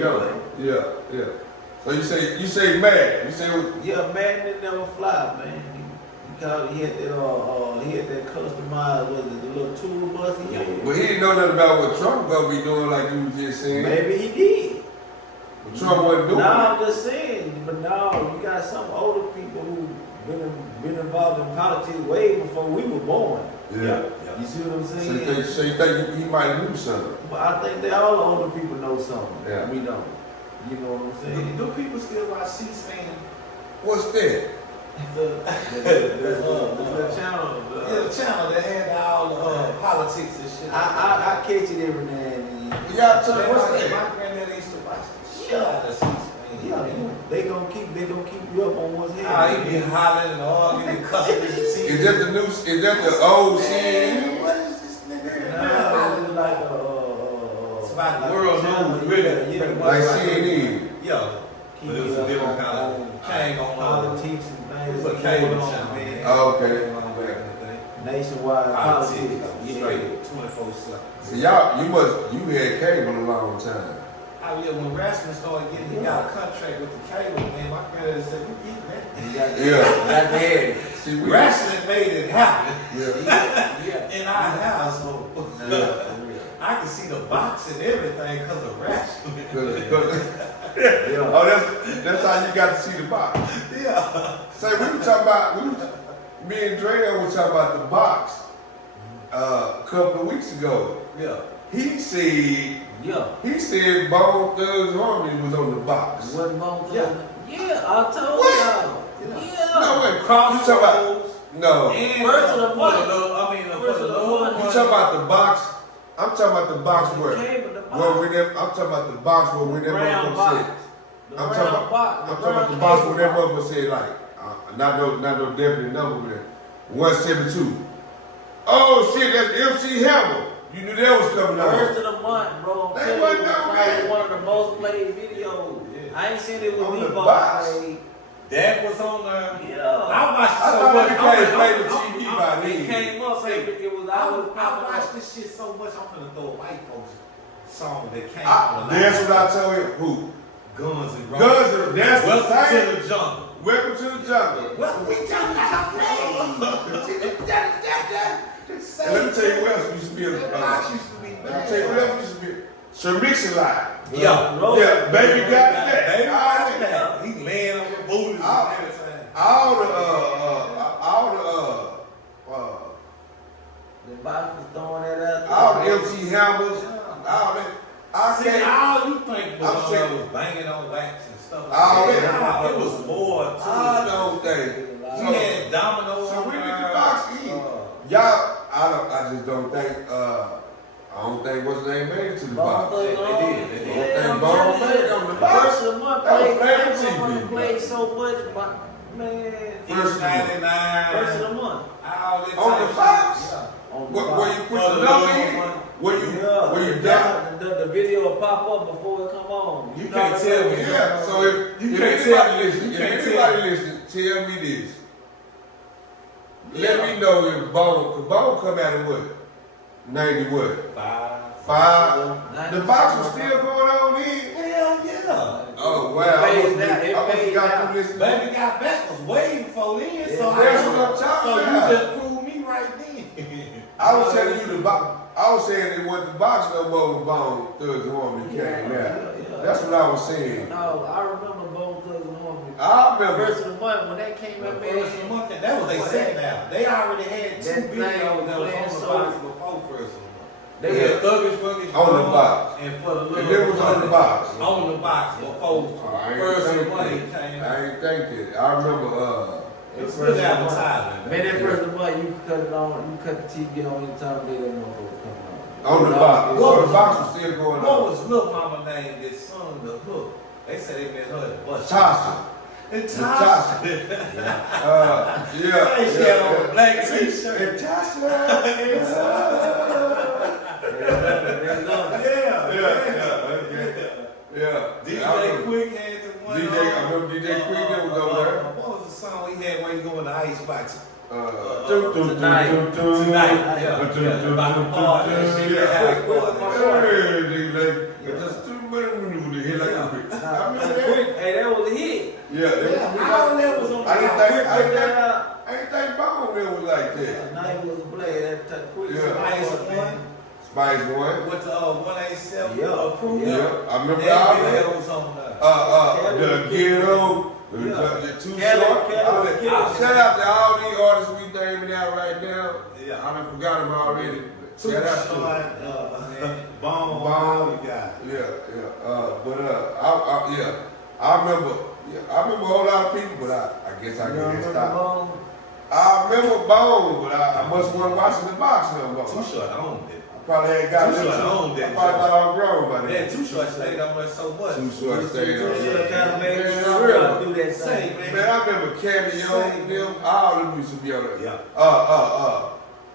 go. Yeah. So you say mad. You say yeah, man, that never fly, man. He had that customized, was it the little tour bus he had? But he didn't know nothing about what Trump gonna be doing, like you was just saying. Maybe he did. But Trump wasn't doing it. I'm just saying. But now you got some older people who been involved in politics way before we were born. Yeah. You see what I'm saying? So you think he might knew something? But I think that all the older people know something. Yeah. We don't. You know what I'm saying? Do people still watch C-SPAN? What's that? The channel. The channel that had all the politics and shit. I catch it every now and then. Y'all tell me what's My that? granddad used to watch the shit out of C-SPAN. Yeah, they gonna keep you up on what's here. He be hollering and arguing and cussing at the TV. Is that the old CNN? What is this nigga? Nah, it's like It's about the world news, really. Yeah, Like CNN. Yeah. But it was a different kind of change on politics and It things. was a cable channel, man. Oh, okay. Back in the day. Nationwide politics. Straight 24/7. So you had cable a long time. When wrestling started getting, he got a contract with the cable, man. My brother said, "We get that." Yeah. Got the head. See, Wrestling made it happen Yeah. in our household. I can see the box and everything because of wrestling. Oh, that's how you got to see the box. Yeah. Say we were talking about me and Dre were talking about the box a couple of weeks ago. Yeah. He said Bone Thugs Harmony was on the box. Wasn't Bone Thugs? Yeah. I told What? y'all. Yeah. No way, you talking about no. And First of the for month. for the love. You talking about the box? I'm talking about the box where The I'm talking about the box where that brown motherfucker box. said. The I'm brown talking box. about the box where that motherfucker said like not no definite number there. 172. Oh shit, that's MC Hammer. You knew that was coming out. First of the month, bro. I'm They telling wasn't you, no probably way. one of the most played videos. Yeah. I ain't seen it with On me, the but box? played. That was on the. Yeah. I watched I it so thought much. it became flavor TV by It then. came up, it was always I popping watched up. this shit so much. I'm gonna throw a white folks song that came on the That's what I told him. Who? Guns and Guns and that's the Welcome same. to the jungle. Welcome to the jungle. Welcome we jungle out And let me tell you what else used to be a box used to be let me tell you what else used to be. Sir Mix-a-Lot. Yeah, Baby got that. Baby got All that. He laying on the booty and everything. All the The box was throwing that out there. all the MC Hammers, all that. I See, said, all you think was I'm on saying- there was banging on wax and stuff. All like that. that. It was more to all it. those things. He had dominoes. So on where did there. the box end? Y'all, I just don't think, I don't think what's the name made it to the box. They did. They did. Yeah, I'm Bone telling played you, on the the box. first of the month That was played. flavor That TV. motherfucker played so much, but man. First of the month. 99. First of the month. All that On type the of box? shit. Yeah. On the Where box. you put For the the number little in? one. Where you down? The video will pop up before it come on. You know can't what tell I'm me. saying? Yeah, so if You can't tell anybody me. listening, You if can't anybody tell me. listening, tell me this. Let me know if Bone come out of what? 90 what? 5. The box was still going on then? Hell yeah. Oh wow. It fades out, it I must fades got out. through this. Baby Got Back was way before then, Yeah, so that's what I'm talking so about. you just proved me right then. I was telling you the box. I was saying it wasn't the box no more with Bone Thugs Harmony came out. That's what I was saying. No, I remember Bone Thugs and Harmony. I remember. First of the month when that came out, man. First of the month, that was their second album. They already had two That thing videos that was playing on the so- box before First of the Month. They Yeah. had Thuggish Ruggish On the Bone box. and for the little And it was on the box. On the box before I ain't First of the think Month that. came I out. ain't think that. I remember. It was good advertising. Man, that first of the month, you can cut it on, you cut the TV on any time of day that motherfucker coming on. On the box. What So was- the box was still going What on. was Lil Mama name that sung the hook? They said they met her at Bush. Tasha. Tasha. Yeah. She had on a black t-shirt. And Tasha. Yeah. DJ Quick had the one. DJ, I remember DJ Quick that was over there. What was the song he had when he go in the ice box? Tonight. Tonight. Yeah. About the party and shit. Yeah. They had a party. Hey, they like, just too many, they hit like Ain't think Bone there was like that. Tonight was a blade. That quick. Yeah. Spice one. Spice One. With the 187 Yeah. approved. Yeah, I remember That all video that. was on there. The Ghetto, the Too Short. All that. Shout out to all these artists we naming out right now. Yeah. I done forgot them already. Too Shout out to Short, them. Bone, Bone. you got. I remember a whole lot of people, but I guess I can't stop. I remember Bone, but I must wasn't watching the box no more. Too Short owned it. I probably had got Too a Short little. owned I it. probably thought I was grown by Man, then. Too Short stayed on there so much. Too Short stayed on Too Short there. kind of made Man, me real. do that Same, thing. Man, I remember Cameo, them, all of them used to be on there. Yeah.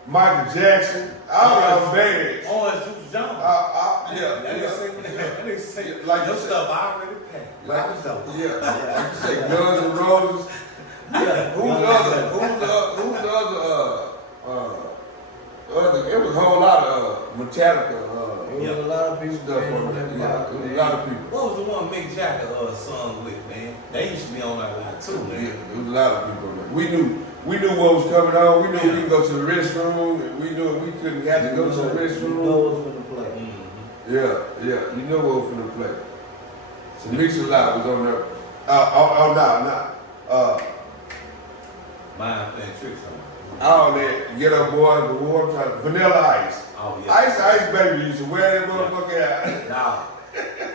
Michael Jackson, all of them bands. Orange Juice Jones. Yeah. They say, Like your you said. stuff I already paid. Like your stuff. Yeah, like you say, Guns N' Roses. Yeah. Who's the other? It was a whole lot of Metallica. There was a lot of people Stuff playing on them there. Yeah, box, it was a man. lot of people. What was the one Mick Jagger sung with, man? They used to be on that a lot too, Yeah, man. it was a lot of people. Man. We knew what was coming on. We knew we could go to the restroom, and we knew we couldn't have to go to the You know restroom. what's for the play. Mm-hmm. Yeah, you know what was finna play. So Mix-a-Lot was on there. No. Mind playing tricks on me. All that, Get Up Boy, the War, Vanilla Ice. Oh, yeah. Ice Baby used to wear that motherfucker out. Now,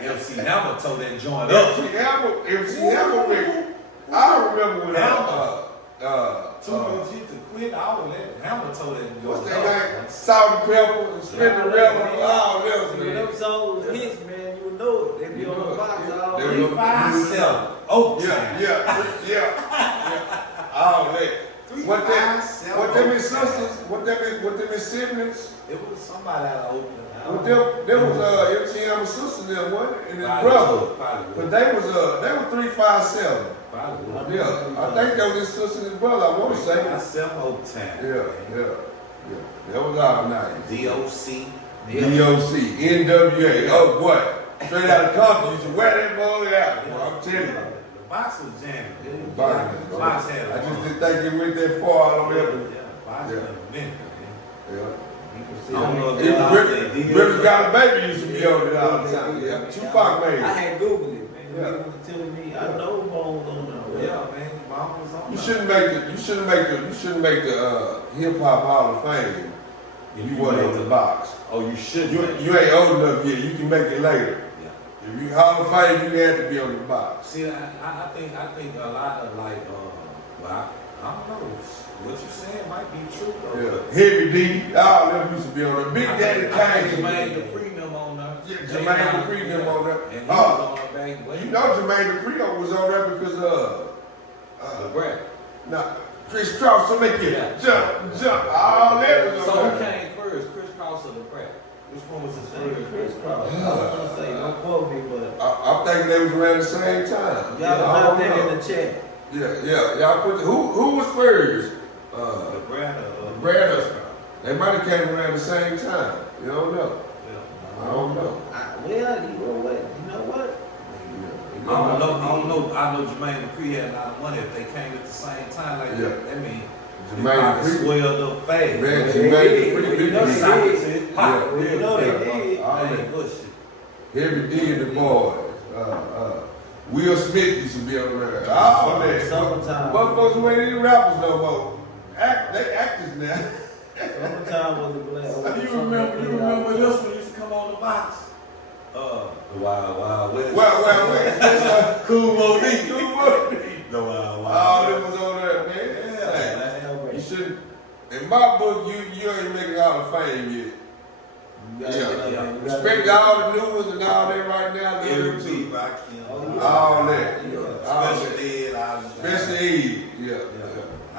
MC Hammer told that joint up. MC Hammer, nigga. I remember when Too much shit to quit. All that. Hammer told that joint what's up. that name? Salt and Pepper, and Spinderella, all that was When them songs hits, man, you would know it. They be on the box all They day. was- 357. Oh, Yeah. All that. What them his sisters, what them his siblings, It was somebody out of Oakland. there was MC Hammer's sister there, wasn't it? And his brother. But they were 357. Probably. Yeah, I think that was his sister and his brother, I want to say. 357 old time. Yeah. That was our night. DOC. DOC, NWA, oh boy. Straight out of Compton, used to wear that boy out. Boy, I'm telling you. The box was jamming. Box had I just didn't think it went that far all the way up. Box Yeah. was a minute. Yeah. I don't know if Even y'all British Got a Baby used to be on it all the time. Yeah. Tupac made I it. had Googled it, man. Yeah. They was telling me, I know Bones on there. Yeah, man. Mom was on You there. shouldn't make the hip hop Hall of Fame if you wasn't on the box. Oh, you should. You ain't old enough yet. You can make it later. Yeah. If you Hall of Fame, you have to be on the box. See, I think a lot of like, well, I don't know. What you saying might be true though. Yeah. Heavy D, all them used to be on there. Big Daddy Kane. Jermaine Dupri them on there. Yeah, Jermaine Dupri them on there. And he was on there back when. You know Jermaine Dupri was on there because the bread. nah, Chris Cross to make it Yeah. jump. All that was So on who there. came first, Chris Cross or the bread? Which one was his Say first? Chris Cross. I was gonna say, don't quote me, but I'm thinking they was around the same time. y'all I drop don't that know. in the chat. Yeah. Y'all put who was first? The bread or Brad or they might have came around the same time. You don't know. I don't know. You know what? I don't know. I know Jermaine Dupri had a lot of money. If they came at the same time like Yeah. that, mean, Jermaine Dupri. swelled up fast. Man, They Jermaine did. Dupri, You big know D. they Sock did. to his Yeah. pocket. You know they did. All Man, that. bullshit. Heavy D and the boys. Will Smith used to be on there. All that. Summertime. Motherfuckers who ain't even rappers no more. They actors now. Summertime was a blast. You remember this one used to come on the box? The Wild Wild West. Well, Cool Monique. Cool Monique. The Wild All Wild them West. was on there, man. Yeah. You shouldn't. In my book, you ain't making all the fame yet. Respect all the new ones and all that right now. Every Them beat too. by Kim. All that. All Special that. Ed, all the Especially Eve. Yeah.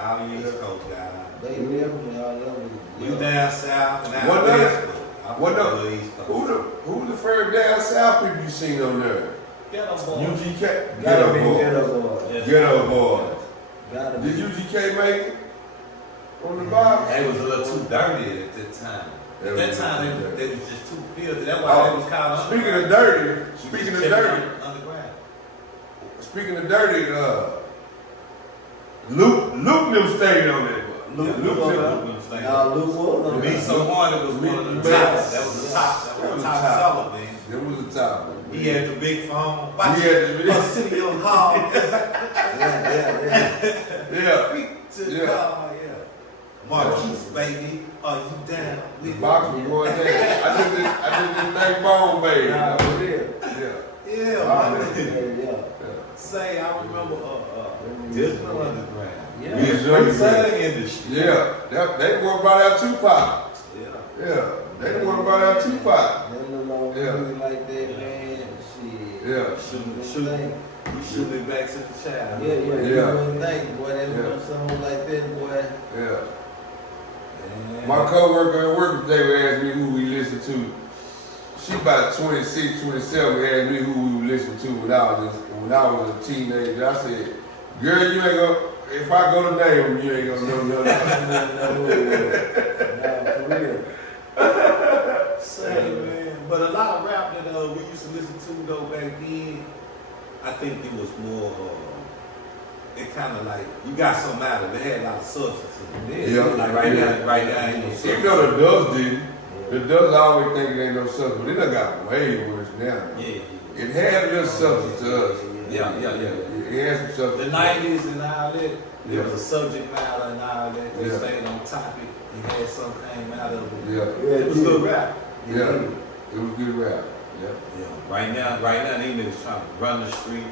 All the East Coast guys. They definitely all over. You down south and out What west. up? I What fuck up? with the East Coast. Who the first down south people you seen on there? Ghetto Boy. UGK. Gotta be Boys. Ghetto Boys. Yes. Ghetto Boys. Gotta be. Did UGK make it on the box? They was a little too dirty at that time. At that time, they was just too filthy. That's why Oh, they was called Speaking of underground. dirty, Underground. speaking of dirty, Luke them stayed on that. Luke Luke was on Me that. so one, it was one of the tops. That was the top. That was the top seller, man. That was the top. He had the big phone. He had the big- Arsenio Hall. Yeah. Feet to the Yeah. car, yeah. Marquise, baby, are you down The with box was going down. I did this thing bone made. Nah, for real. Yeah. Yeah, Wow. man. Yeah. Say, I remember Digital Underground. Yeah. Yeah. Free industry. Yeah. They the one brought out Tupac. Yeah. Yeah. They the one brought out Tupac. That little old Yeah. movie like that, man. Shit. Yeah. You shoot it back to the child. Yeah. Yeah. You wouldn't think, boy, that Yeah. little song like that, boy. Yeah. Yeah. My coworker at work today would ask me who we listen to. She about 26, 27 asked me who we would listen to when I was a teenager. I said, girl, you ain't gonna, if I go to name them, you ain't gonna know none of them. Nah, for real. Say, man. But a lot of rap that we used to listen to though back then, I think it was more. It kind of like you got something out of it. They had a lot of substance in it. Yeah. Like right now, ain't no substance. Even though the doves didn't, the doves always think it ain't no substance, but it done got way worse now. Yeah. It had a little substance to us. Yeah. It had some substance. The 90s and all that, there was a subject matter and all that. They Yeah. stayed on topic. You had something came out of it. Yeah. It was good rap. Yeah. It was good rap. Yeah. Yeah. Right now, these niggas trying to run the street,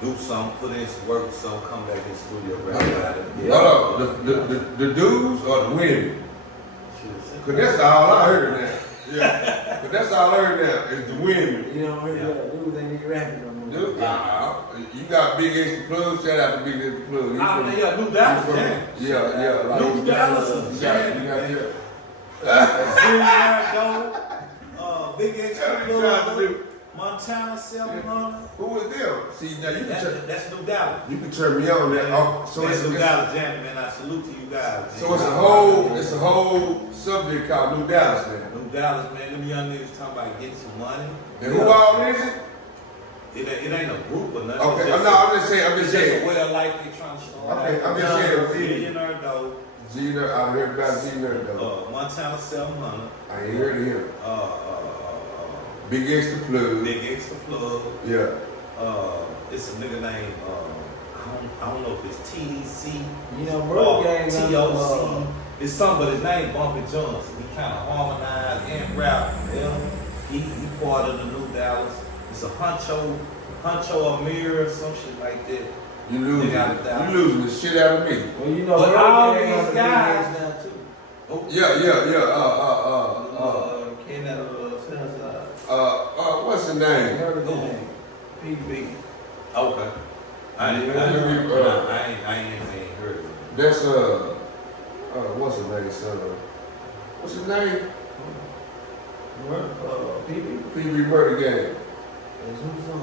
do something, put in some work, some come back in the studio, rap about it. Hold up, the dudes or the women? Cause that's all I heard now. Yeah. But that's all I heard now is the women. You don't hear that. Dudes ain't even rapping no more. Dude, you got Big X the Plug. Shout out to Big X the Plug. Yeah, New Dallas, from- jam. Yeah. Like, New Dallas is you got- jam. you got- Zero, Big X, That's what you trying to do. Montana 700. Who was them? See, now you can turn, That's New Dallas. you can turn me on that. So That's it's, New it's Dallas jamming, man. I salute to you guys. so it's a whole subject called New Dallas now. New Dallas, man. Them young niggas talking about getting some money. And who all is it? It ain't a group or nothing. Okay, It's I'm just saying. It's just a way of life they trying to start. Okay, I'm just saying. Millionaire though. G-Nerd, I heard about G-Nerd though. Montana 700. I ain't heard of him. Uh, Big X the Plug. Big X the Plug. Yeah. It's a nigga named I don't know if it's TDC You know, bro, gang TOC. It's something, but his name Bumpy Johnson. He kind of harmonized and rap. Yeah. He part of the New Dallas. It's a Huncho Amir or some shit like that. You losing the shit out of me. Well, you know, But bro, all gang these on the guys- big now too. Yeah. Southside. What's the name? Heard of the name? PB. Okay. I ain't heard of it. That's what's the name, son? What's his name? PB. PB Murder Gang. That's who's on.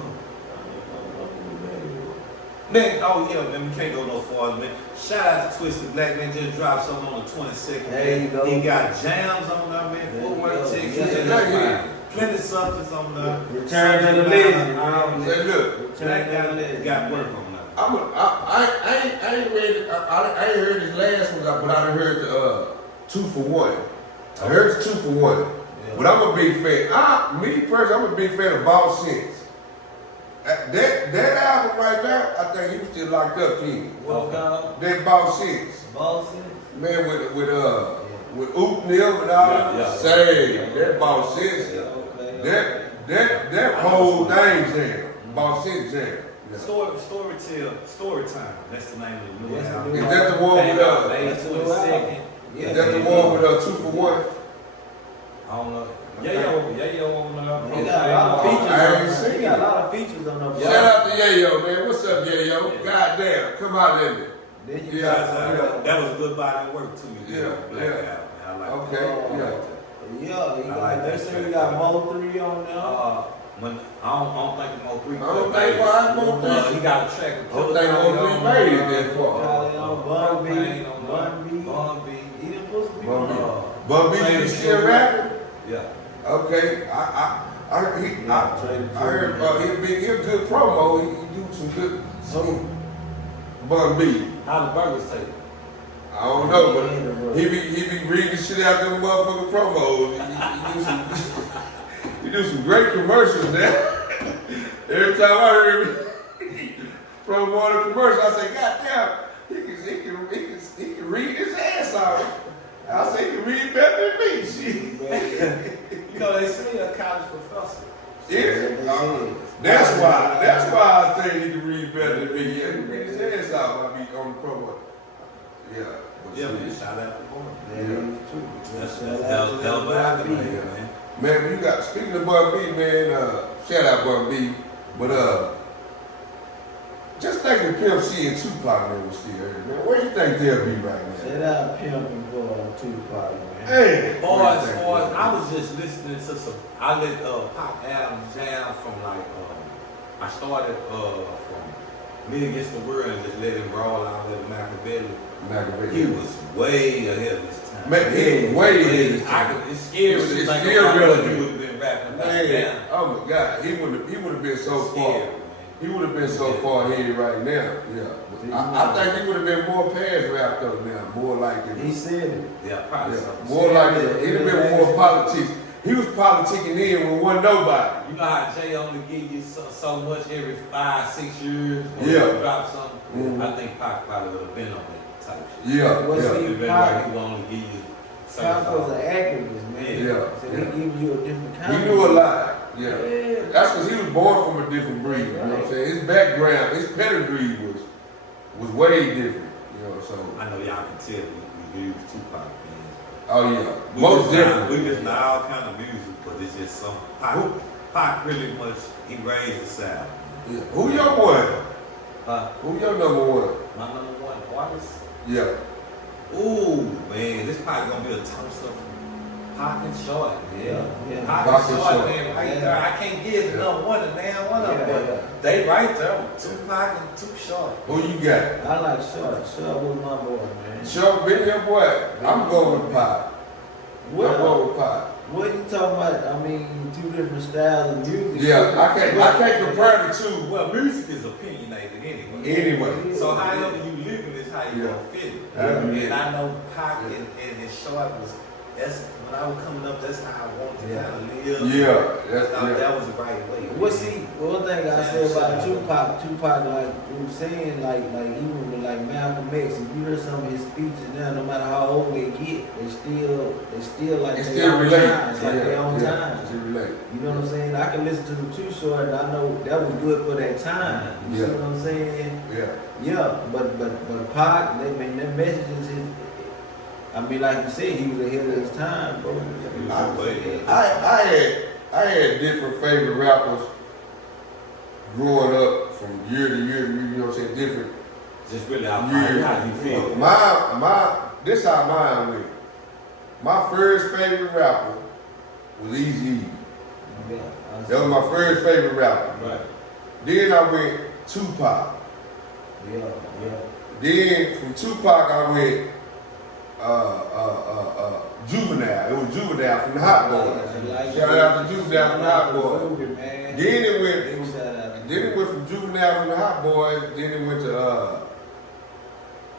Man, oh yeah, man, we can't go no farther, man. Shout out to Twisted Black, man, just dropped something on the 22nd. There you go. He got jams on there, man, There footwork you go. chicks, Yeah, and yeah. that's fine. Plenty of substance on there. Return to the legend. Say, look, Black got work on that. I ain't read it. I ain't heard his last one, but I done heard the 2 for 1. I heard the 2 for 1. But I'm a big fan. Me personally, I'm a big fan of Boss Sense. That album right there, I think he was still locked up, King. What kind That Boss Sense. of boss is? Man, with Oop Neil and all that. Yeah. Say, that Boss Sense. Okay. That whole thing jam. Boss Sense jam. Yeah. Story time. That's the name of the new That's the album. new Is that the one with May That's the new 22nd. is that the one with 2 for 1? I don't know. Yeah, on He got a lot of features. I ain't on seen He got a lot of features on the Shout out to Yayo, man. What's up, Yayo? Goddamn, come out at me. Then you Yeah. got That was a good body of work too. Yeah, Black yeah. album. I like Okay, that. Yeah, he I got, like they that say shit. we got Mo 3 on there. When I don't think Mo 3. I don't think why Mo 3. He got a track. I don't think Mo 3 made it that far. Got it on Bun B. Bun B. He done put some people Bun B. on. But B, you still rapping? Yeah. Okay, I heard he a good promo. He do some good. Bun B. How the burgers taste? I don't know, but he be reading shit out them motherfucking promos. He do some great commercials there. Every time I heard him promo the commercial, I say, God damn, he can read his ass off. I say he can read better than me. Shit. You know, they say a college professor. Yeah. That's why I say he can read better than me. Yeah, he read his ass off. I be on the promo. Yeah. Yeah, man, shout out to Bun. That's Hell of an accolade, man. Man, when you got, speaking of Bun B, man, shout out Bun B, but just think if Pimp C and Tupac man was still here, man, where you think they'll be right now? Shout out Pimp and Tupac, man. Hey, I was just listening to some, I let Pop Adams jam from like, I started from Me Against the World and just let him roll out with Machiavelli. He was way ahead of his time. Man, he was way ahead of his time. It's scary. It's like still relevant. He would have been rapping about Man, now. oh my God, he would have been so It's far. scary, man. He would have been so far ahead right now. Yeah, but I think he would have been more past rap though now, more like it. He said it. Yeah, probably Yeah, something. more like it. He'd have been more politics. He was politicking in when wasn't nobody. You know how Jay only give you so much every 5-6 years when Yeah. you drop something? Mhm. I think Pac probably would have been on that type shit. Yeah, Well, yeah. see, He been Pac- like he would only give you Pac was an activist, man. Yeah. So he give you a different kind. He knew a lot. Yeah. Yeah. That's because he was born from a different breed. You know what I'm saying? His background, his pedigree was way different. You know, so I know y'all can tell we use Tupac fans. oh yeah, We most just definitely. We just buy all kind of music, but it's just some Pac really much he raised the South. Yeah. Who your boy? Huh? Who your number one? My number one artist. Yeah. Ooh, man, this probably gonna be a toss up. Pac and Short. Yeah, yeah. Pac Pac and and Short, Short. man, right Yeah. there. I can't give Yeah. number one and man one of them, Yeah, but yeah. they right there. Tupac and Too Short. Who you got? I like Short. Short was my boy, man. Short been your boy. I'm going with Pop. I'm going with Pop. What you talking about? I mean, two different styles of music. Yeah, I can't compare the two. Well, music is opinionated anyway. Anyway. So however you live it is how you Yeah. gonna fit it. Yeah. And I know Pac and Short was, that's when I was coming up, that's how I wanted to Yeah. kind of live. Yeah, I that's thought yeah. that was the right way. Well, see, one thing I say about Tupac, like you were saying, like even with like Malcolm X, if you hear some of his speeches now, no matter how old they get, they still like It their still own relate. times, like their own yeah. times. Still relate. You know what I'm saying? I can listen to them Too Short, and I know that was good for that time. You Yeah. see what I'm saying? Yeah. Yeah, but Pac, they made their messages. I mean, like you said, he was ahead of his time, bro. I had different favorite rappers growing up from year to year. You know what I'm saying? Different Just really how years. you feel. This how mine went. My first favorite rapper was Eazy-E. That was my first favorite rapper. Right. Then I went Tupac. Yeah. Then from Tupac I went Juvenile. It was Juvenile from the Hot Boys. Shout out to Juvenile from the Hot Boys. Man. Then it Big went shout out. then it went from Juvenile from the Hot Boys. Then it went to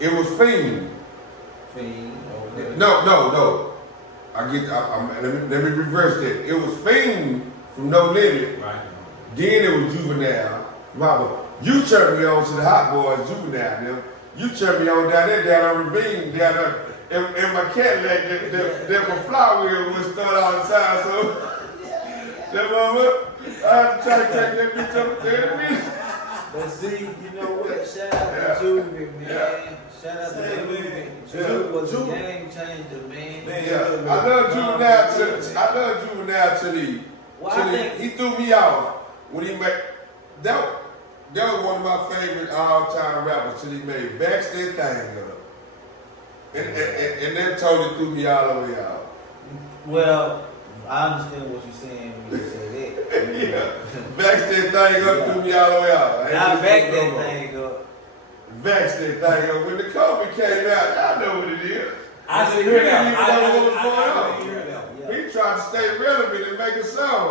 it was Fiend. Fiend. Okay. No. Let me reverse that. It was Fiend from No Limit. Right. Then it was Juvenile. Robert, you turned me on to the Hot Boys, Juvenile. Them. You turned me on down on Ravine, down there. And my Cadillac, that my flywheel would start all the time. So that mama, I had to try to take that bitch up 30 minutes. But see, you know what? Shout out to Juvie, man. Yeah. Shout out to Say, Juvie. man. Juvie was a Juvie. game changer, man. Yeah, I love Juvenile to the. Well, I think- He threw me off when he made that. That was one of my favorite all-time rappers till he made Backstreet Thing up. And that totally threw me all the way out. Well, I understand what you're saying when you say that. Yeah. Backstreet Thing up threw me all the way out. Now back that thing up. Backstreet Thing up. When the COVID came out, y'all know what it is. I He didn't hear didn't that. even know what was going I on. didn't hear that. Yeah. He tried to stay relevant and make a song.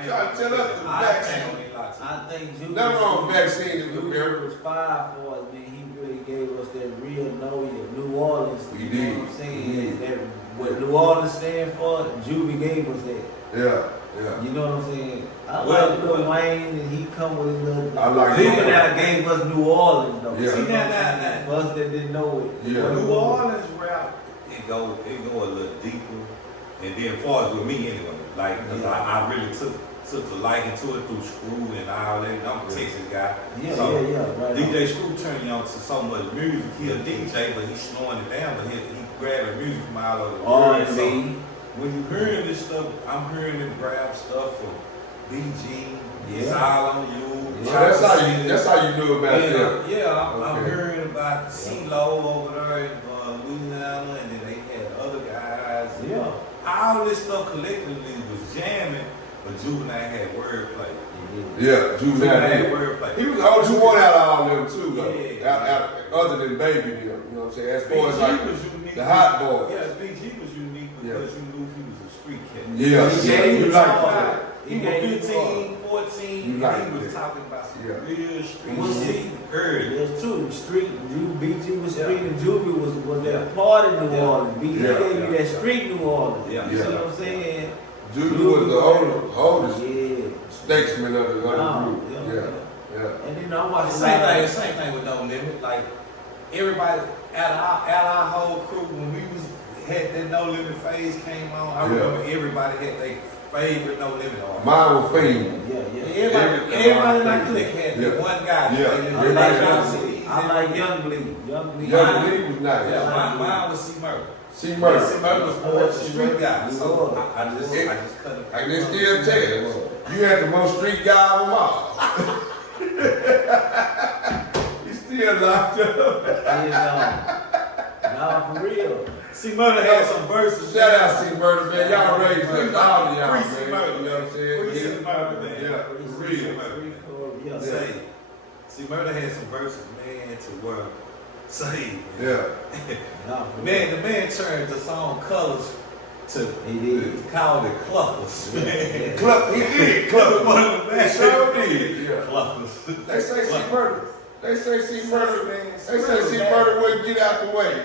He tried to tell us the vaccine. I think Juvie Nothing wrong with vaccines, Juvie America. was fire for us, man. He gave us that real know you, New Orleans. He You did. know what I'm saying? He did. That what New Orleans stand for, Juvie gave us that. Yeah, yeah. You know what I'm saying? I Well, like Lil Wayne and he come with his little. I like Lil Lil Wayne gave us New Orleans though. Yeah. See, See, now. for us that didn't know it. Yeah. New Orleans rap, it go a little deeper. And then as far as with me anyway, like, cause I really took a liking to it through Screw and all that. I'm a Texas guy. Yeah, So, yeah, right. DJ Screw turned me on to so much music. He a DJ, but he's slowing it down, but he grabbing music from all over the world. So R&B. when you hearing this stuff, I'm hearing them grab stuff from BG, Yeah. Style on You. So that's how you knew about them. Yeah, I'm Okay. hearing about CeeLo over there in Louisiana, and then they had other guys. Yeah. All this stuff collectively was jamming, but Juvenile had wordplay. Yeah, Juvenile had did. wordplay. He was the only one out of all them too, though. Yeah. Other than Baby them, you know what I'm saying? As far as BG like was unique. the Hot Boys. Yeah, BG was unique because you knew he was a street cat. Yeah, He yeah, gave you you like time. that. He was 15, 14, You and like he was that. talking about some Yeah. real street Well, shit. see, Early. there's two. Street, BG was street Yeah. and Juvie was Yeah. that part of New Yeah. Orleans. BG Yeah. gave you Yeah. that street New Orleans. Yeah. You see Yeah. what I'm saying? Judy was the oldest Yeah. statesman of the group. Yeah. Yeah, yeah. And then I watched Same thing with No Limit. Like everybody out our whole crew when we had that No Limit phase came on, I Yeah. remember everybody had their favorite No Limit artist. Mine was famous. Everybody in our clique had Yeah. that one guy. Yeah. And then I everybody like else Young said, I like Young Bleed. Young Bleed. Young Lee was nice. Yeah, mine was C Murder. See C Murder. Murder was more of a street guy. So I just cut it. I can still tell. You had the most street guy of them all. You still locked up. Nah, for real. C Murder had some verses. Shout out C Murder, man. Y'all ready for Free all of y'all, Free man. C Murder, You know what I'm saying? Free C Yeah. Murder, man. Yeah, Free for C real. Murder, man. Yeah. Say, see, Murder had some verses, man, to where, say, Yeah. Nah, for man, the man turned the song Colors to He did. called it Cluckers, man. Club, he did. Cluckers, Club. one of the They best. sure did. Yeah. Cluckers. They say C Murder. They say C Murder. man. They say C Murder wouldn't get out the way.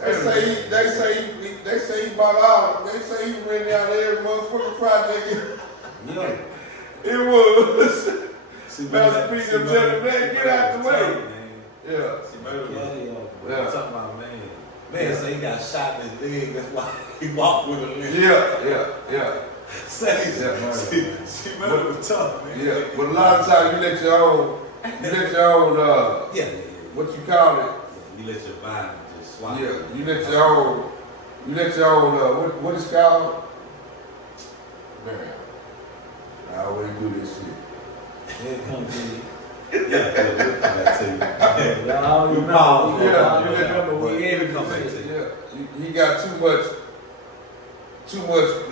They say he bought all. They say he ran out every motherfucking project. Yeah. It was. See, Masterpiece of gentleman, get out the way. Man. Yeah. See, Murder was Yeah. I'm talking about, man. Man say he got shot in his leg. That's why he walked with a limp. Yeah. Say, Yeah. see, Murder was tough, man. Yeah. But a lot of times you let your own, Yeah. what you call it? You let your mind just swap. Yeah. You let your own, what is called? Man, I always do this shit. Here it comes to you. Yeah, we'll come back to you. Yeah, I don't even Paul, know. yeah, I you remember but we yeah, every we come back to conversation. Yeah. He got too much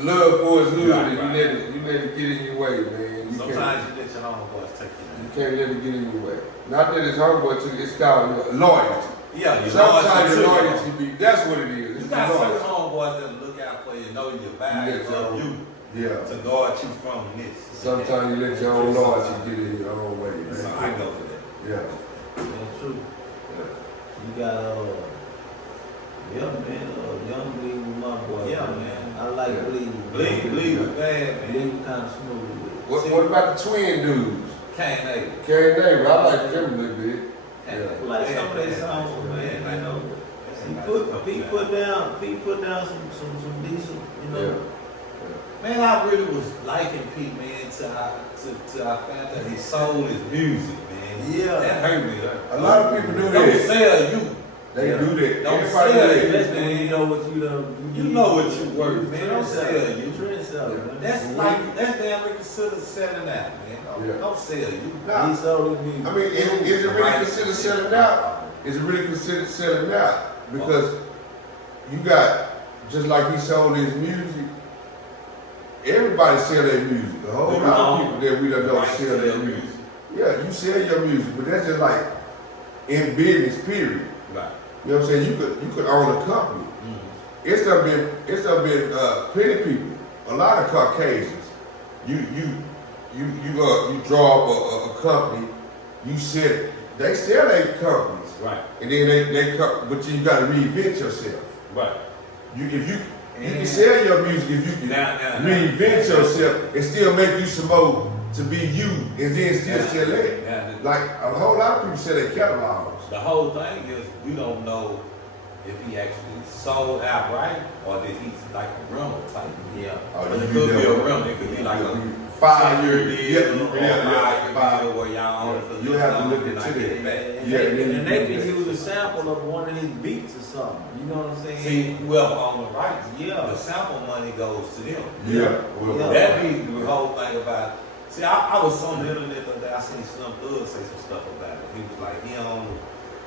love for his hood, Right, and right. you let it get in your way, man. You Sometimes you let your homeboys take You you. can't let it get in your way. Not that it's homeboy took it's called loyalty. Yeah, you Sometimes your loyalty loyalty be that's what it is. You It's got some loyalty. homeboys that look out for you, know your value Yeah, of you Yeah. to guard you from this. Sometimes you let your own loyalty get in your own way, So man. I go for that. Yeah. That's true. You got Young Bleed with my boy. Yeah, man. I like Yeah. Bleed. Bleed was bad, man. Bleed kind of smooth with What about the twin dudes? Can't they? Carrie Neighbor, I like them a little bit. it. I like some of their songs, man. I know. He put down some decent, you know. Man, I really was liking Pete, man, till I found out he sold his music, man. Yeah. That hurt me. A lot of people do Don't that. sell you. They Yeah. do that. Don't Everybody sell do it. that. Especially when you know what you done. You know what you worth, man. Don't sell you. Trendsetter, man. That's damn near considered selling out, man. Yeah. Don't sell you. Nah. He sold his music. I mean, is it really considered selling out? Is it really considered selling out? Because you got, just like he sold his music, everybody sell their music. A whole lot of people that we don't Right, sell their music. Yeah, you sell your music, but that's just like in business, period. Right. You know what I'm saying? You could own a company. It's done been plenty people, a lot of Caucasians. You draw up a company. They sell their companies. Right. and then they come, but you gotta reinvent yourself. Right. If you can sell your music if you can Now, reinvent yourself and still make you some more to be you, and then still sell it. now, Like a whole lot of people sell their catalogs. the whole thing is we don't know if he actually sold outright or did he like a rental type. Yeah. Oh, But it you could be a never- rental. It could be like a 5-year deal deal. or Yeah, 5-year five. deal where y'all own it for You this have to long look and I into get that. it back. Yeah, And they can yeah. use a sample of one of his beats or something. You know what I'm saying? See, whoever owns the rights, Yeah. the sample money goes to them. Yeah. Well, Yeah. That be the whole thing about. See, I was on the internet the other day. I seen Slim Thug say some stuff about it. He was like,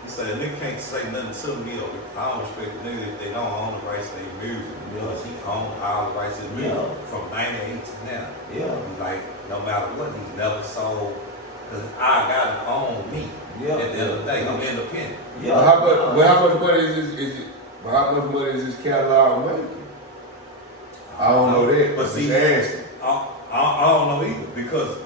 he said, a nigga can't say nothing to me. Or I don't respect the nigga if they don't own the rights to their music. Because he owned all the rights to the music Yeah. from 98 to now. Yeah. He's like, no matter what, he's never sold. Because I got to own me. Yeah. At the end of the day, I'm independent. Yeah. How much money is it? How much money is this catalog making? I don't know that. But see, just asking. I don't know either because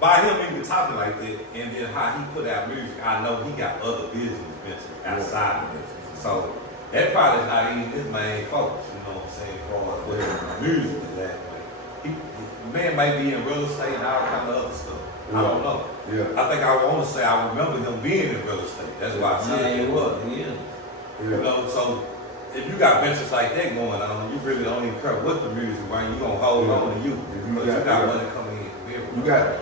by him even talking like that and then how he put out music, I know he got other business ventures outside of this. So that probably is not even his main focus, you know what I'm saying, for where music is at. Like, the man may be in real estate and all kind of other stuff. I don't know. Yeah. I think I want to say I remember him being in real estate. That's why I said Yeah, it was. Yeah. You know, so if you got ventures like that going on, you really don't even care what the music, right? You gonna hold on to you. Because you got money coming in from everywhere.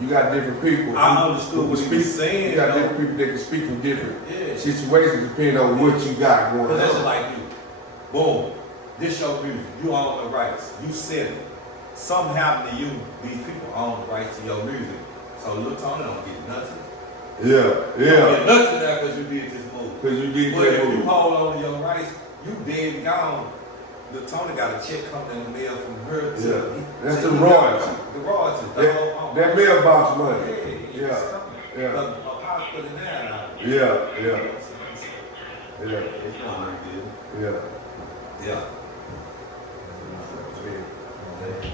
You got different people. I understood what he was saying. You got though. different people that can speak from different Yeah. situations depending on what you got going Because that's on. like you. Boom. This your music. You own the rights. You sell it. Something happened to you. These people own the rights to your music. So Lil Tony don't get nothing. Yeah, You yeah. don't get nothing there because you did this move. Because you did But that if you move. hold on to your rights, you dead and gone. Lil Tony got a check coming in the mail from her. To Yeah. That's to the he- royalty. The royalty. That mailbox money. Yeah. Yeah. Yeah. But a pop put it down. Yeah, yeah, yeah, It's not very good. yeah. Yeah. Yeah.